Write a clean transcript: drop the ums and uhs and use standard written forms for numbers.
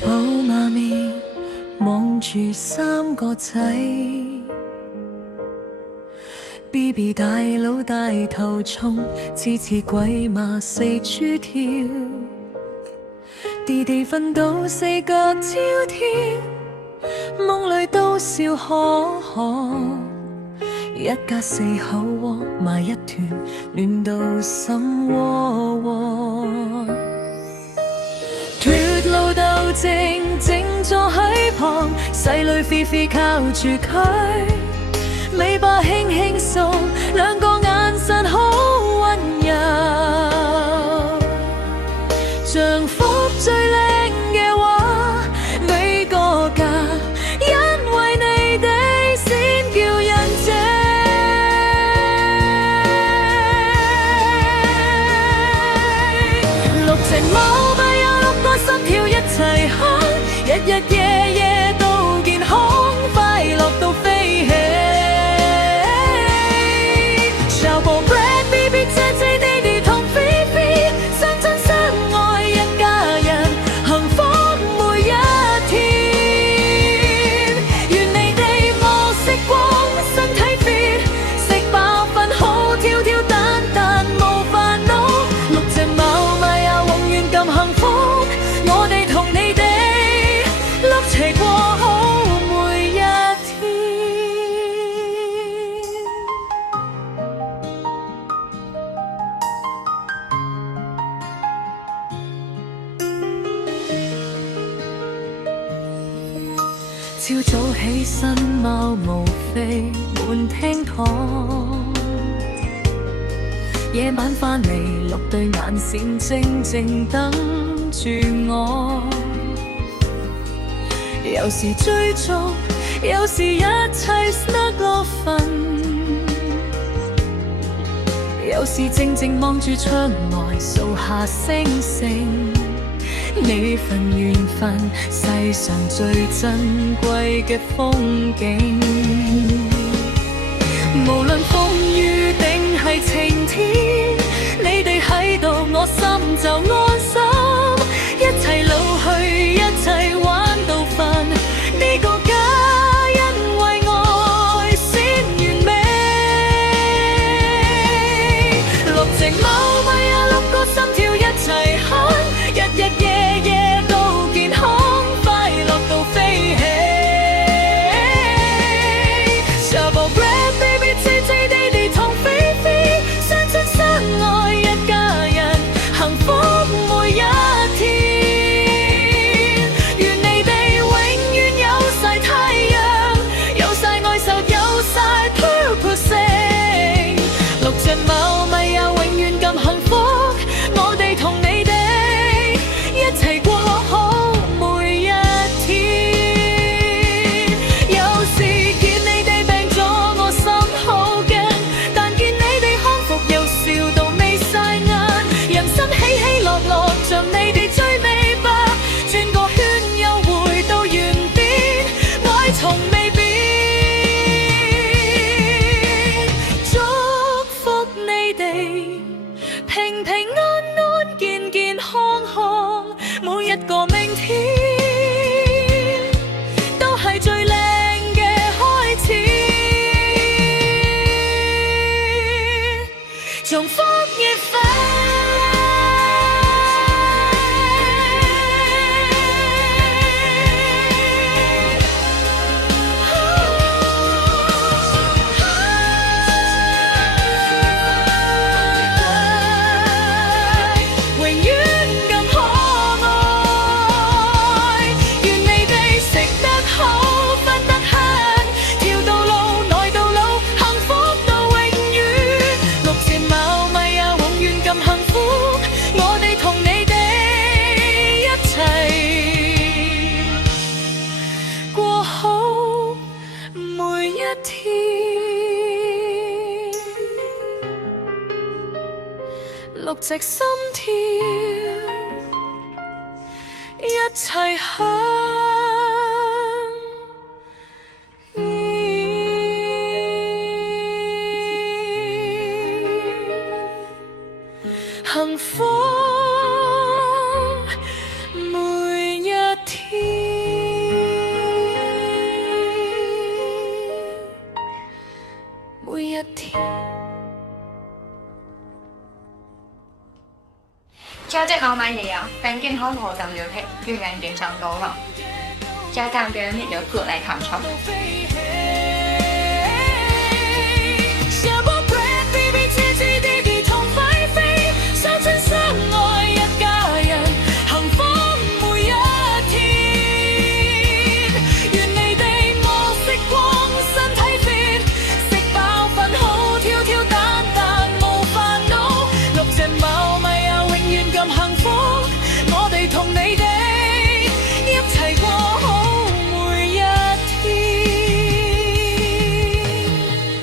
寶媽咪望住3個仔 ，BB 大佬帶頭衝，次次鬼馬四處跳，弟弟瞓到4腳朝天，夢裏都笑呵呵。一家4口窩埋一團，暖到心窩窩。脫路鬥靜靜坐喺旁，細女菲菲靠住佢，尾巴輕輕掃，兩個眼神好溫柔。丈夫最靚嘅話，你個家，因為你哋先叫人謝。6隻貓咪有6個心跳一齊哼，日日夜夜都健康快樂到飛起。小寶 Brad BB 姐姐弟弟同菲菲，相親相愛一家人，幸福每一天。願你哋冇食光，身體 fit， 食飽瞓好，跳跳蛋蛋冇煩惱。6隻貓咪啊，永遠咁幸福，我哋同你哋一齊過好每一天。朝早起身，貓毛飛滿廳堂，夜晚返嚟6對眼線靜靜等住我。有時追逐，有時一齊 snuggle 瞓，有時靜靜望住窗外數下星星。呢份緣分，世上最珍貴嘅風景。無論風雨定係晴天，你哋喺度，我心就安心。一齊老去，一齊玩到瞓，呢個家因為愛先完美。6隻貓咪啊，6個心跳一齊哼，日日夜夜都健康快樂到飛起。小寶 Brad BB 姐姐弟弟同菲菲，相親相愛一家人，幸福每一天。願你哋永遠有晒太陽，有晒愛受，有晒 purpose。6隻貓咪啊，永遠咁幸福，我哋同你哋一齊過好每一天。有時見你哋病咗，我心好驚，但見你哋康復又笑到眯晒眼。人生起起落落，像你哋追尾巴，轉個圈又回到原點，愛從未變。祝福你哋平平安安、健健康康，每一個明天都係最靚嘅開始。重複熱飛。永遠咁可愛，願你哋食得好，瞓得香，跳到老，耐到老，幸福到永遠。6隻貓咪啊，永遠咁幸福，我哋同你哋一齊過好每一天。6隻心跳一齊響。幸福每一天。隻貓咪也要，但健康我更要睇，越眼睛上高了，家長別人你就過來看床。